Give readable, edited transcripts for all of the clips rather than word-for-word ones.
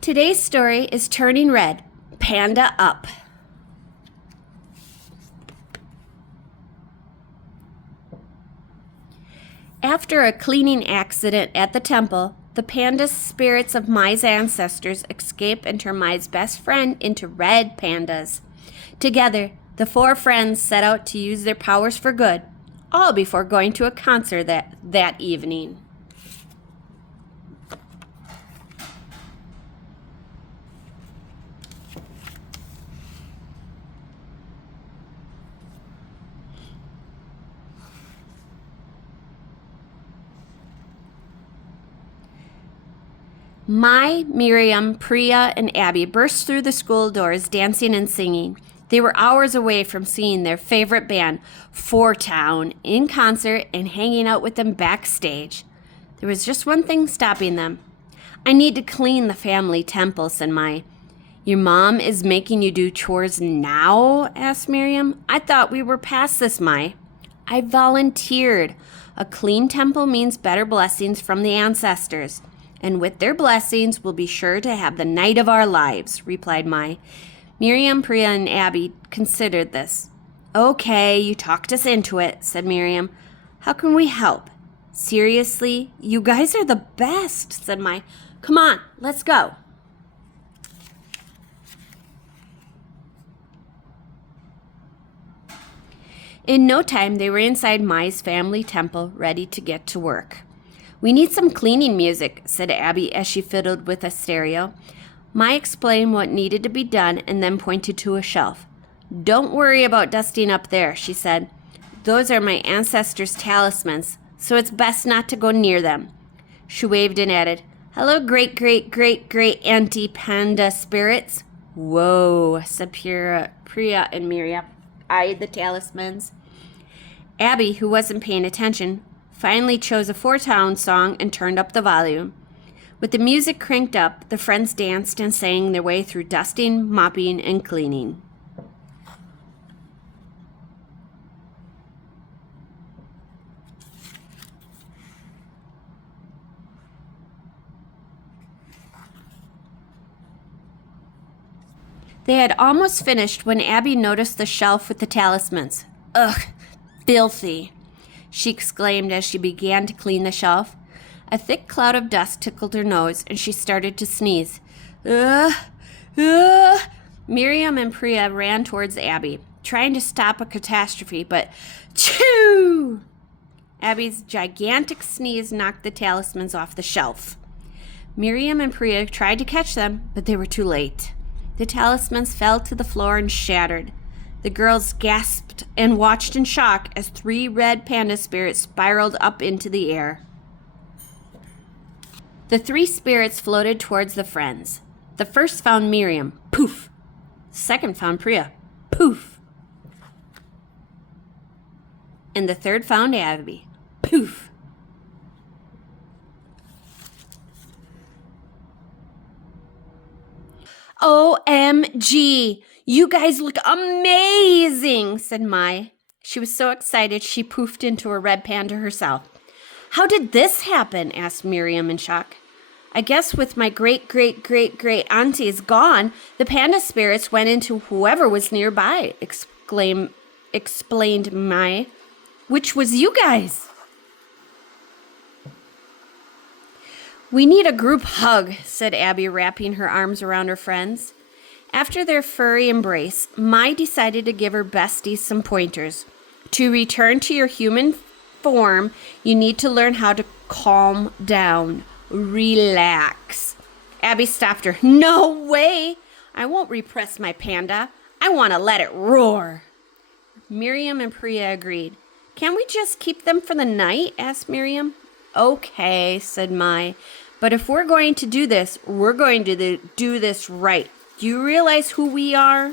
Today's story is Turning Red, Panda Up. After a cleaning accident at the temple, the panda spirits of Mai's ancestors escape and turn Mai's best friend into red pandas. Together, the four friends set out to use their powers for good, all before going to a concert that evening. Mai, Miriam, Priya, and Abby burst through the school doors dancing and singing. They were hours away from seeing their favorite band, Four Town, in concert and hanging out with them backstage. There was just one thing stopping them. "I need to clean the family temple," said Mai. "Your mom is making you do chores now?" asked Miriam. "I thought we were past this, Mai." "I volunteered. A clean temple means better blessings from the ancestors. And with their blessings, we'll be sure to have the night of our lives," replied Mai. Miriam, Priya, and Abby considered this. "Okay, you talked us into it," said Miriam. "How can we help?" "Seriously, you guys are the best," said Mai. "Come on, let's go." In no time, they were inside Mai's family temple, ready to get to work. "We need some cleaning music," said Abby as she fiddled with a stereo. Mai explained what needed to be done and then pointed to a shelf. "Don't worry about dusting up there," she said. "Those are my ancestors' talismans, so it's best not to go near them." She waved and added, "Hello, great Auntie Panda spirits." "Whoa," said Priya and Miriam eyed the talismans. Abby, who wasn't paying attention, finally chose a Four Town song and turned up the volume. With the music cranked up, the friends danced and sang their way through dusting, mopping, and cleaning. They had almost finished when Abby noticed the shelf with the talismans. "Ugh, filthy," she exclaimed as she began to clean the shelf. A thick cloud of dust tickled her nose, and she started to sneeze. Ugh, ugh. Miriam and Priya ran towards Abby, trying to stop a catastrophe, but choo! Abby's gigantic sneeze knocked the talismans off the shelf. Miriam and Priya tried to catch them, but they were too late. The talismans fell to the floor and shattered. The girls gasped and watched in shock as 3 red panda spirits spiraled up into the air. The 3 spirits floated towards the friends. The first found Miriam. Poof! The second found Priya. Poof! And the third found Abby. Poof! "OMG! You guys look amazing," said Mai. She was so excited she poofed into a red panda herself. "How did this happen?" asked Miriam in shock. "I guess with my great aunties gone, the panda spirits went into whoever was nearby," explained Mai. "Which was you guys?" "We need a group hug," said Abby, wrapping her arms around her friends. After their furry embrace, Mai decided to give her besties some pointers. To return to your human form, you need to learn how to calm down. Relax. Abby stopped her. "No way! I won't repress my panda. I want to let it roar." Miriam and Priya agreed. "Can't we just keep them for the night?" asked Miriam. "Okay," said Mai. "But if we're going to do this, we're going to do this right. Do you realize who we are?"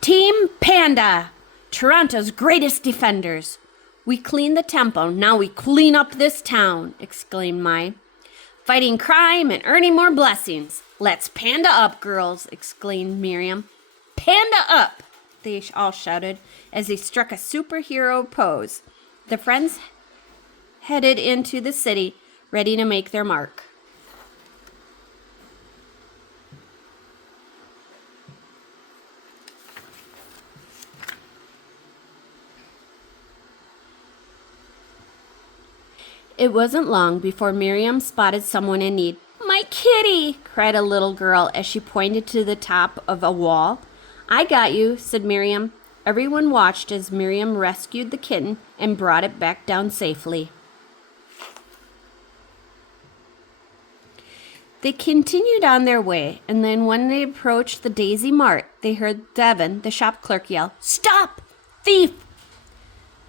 "Team Panda, Toronto's greatest defenders. We clean the temple, now we clean up this town," exclaimed Mai. "Fighting crime and earning more blessings. Let's panda up, girls," exclaimed Miriam. "Panda up," they all shouted as they struck a superhero pose. The friends headed into the city, ready to make their mark. It wasn't long before Miriam spotted someone in need. "My kitty!" cried a little girl as she pointed to the top of a wall. "I got you," said Miriam. Everyone watched as Miriam rescued the kitten and brought it back down safely. They continued on their way, and then when they approached the Daisy Mart, they heard Devin, the shop clerk, yell, "Stop! Thief!"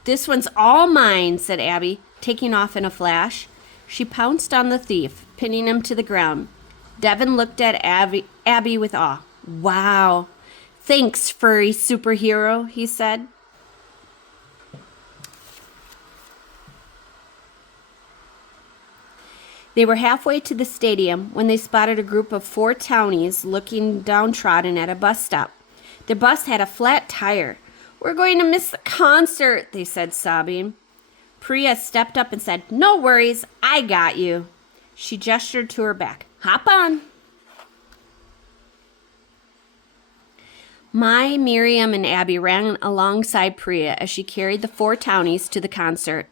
"This one's all mine," said Abby, taking off in a flash. She pounced on the thief, pinning him to the ground. Devin looked at Abby with awe. "Wow. Thanks, furry superhero," he said. They were halfway to the stadium when they spotted a group of 4 townies looking downtrodden at a bus stop. The bus had a flat tire. "We're going to miss the concert," they said, sobbing. Priya stepped up and said, "No worries, I got you." She gestured to her back. "Hop on." Miriam, and Abby ran alongside Priya as she carried the 4 townies to the concert.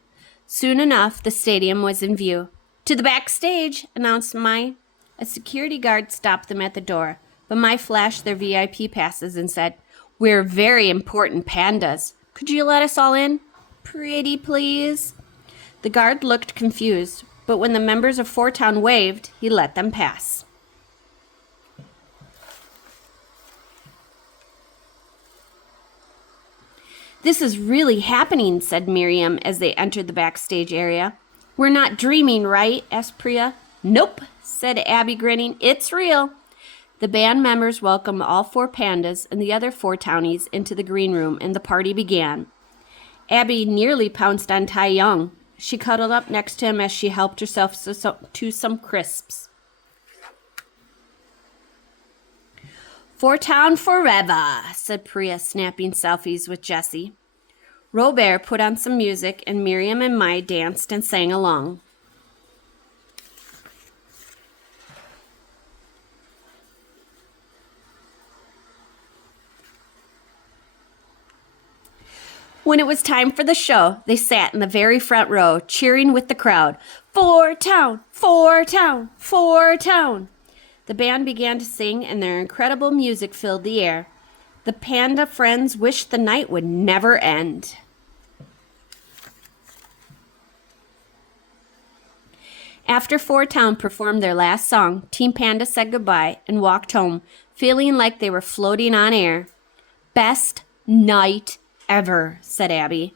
Soon enough, the stadium was in view. "To the backstage," announced Mai. A security guard stopped them at the door, but Mai flashed their VIP passes and said, "We're very important pandas. Could you let us all in? Pretty please." The guard looked confused, but when the members of 4-Town waved, he let them pass. "This is really happening," said Miriam as they entered the backstage area. "We're not dreaming, right?" asked Priya. "Nope," said Abby, grinning. "It's real." The band members welcomed all 4 pandas and the other 4 townies into the green room, and the party began. Abby nearly pounced on Tai Young. She cuddled up next to him as she helped herself to some crisps. "4-Town forever," said Priya, snapping selfies with Jessie. Robert put on some music, and Miriam and Mai danced and sang along. When it was time for the show, they sat in the very front row, cheering with the crowd. "4-Town! 4-Town! 4-Town!" The band began to sing, and their incredible music filled the air. The panda friends wished the night would never end. After 4-Town performed their last song, Team Panda said goodbye and walked home, feeling like they were floating on air. "Best night ever," said Abby.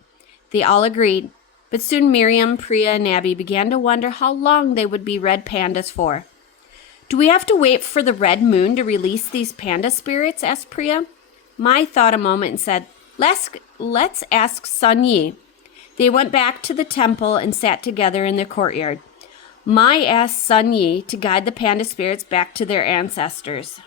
They all agreed, but soon Miriam, Priya, and Abby began to wonder how long they would be red pandas for. "Do we have to wait for the red moon to release these panda spirits?" asked Priya. Mai thought a moment and said, Let's ask Sun Yi." They went back to the temple and sat together in the courtyard. Mai asked Sun Yi to guide the panda spirits back to their ancestors.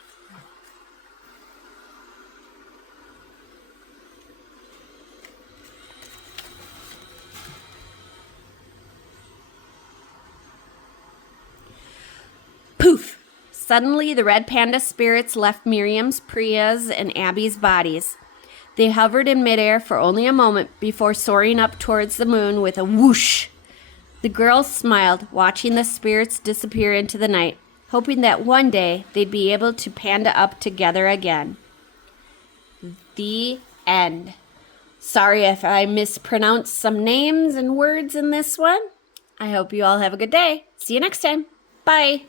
Poof! Suddenly, the red panda spirits left Miriam's, Priya's, and Abby's bodies. They hovered in midair for only a moment before soaring up towards the moon with a whoosh. The girls smiled, watching the spirits disappear into the night, hoping that one day they'd be able to panda up together again. The end. Sorry if I mispronounced some names and words in this one. I hope you all have a good day. See you next time. Bye.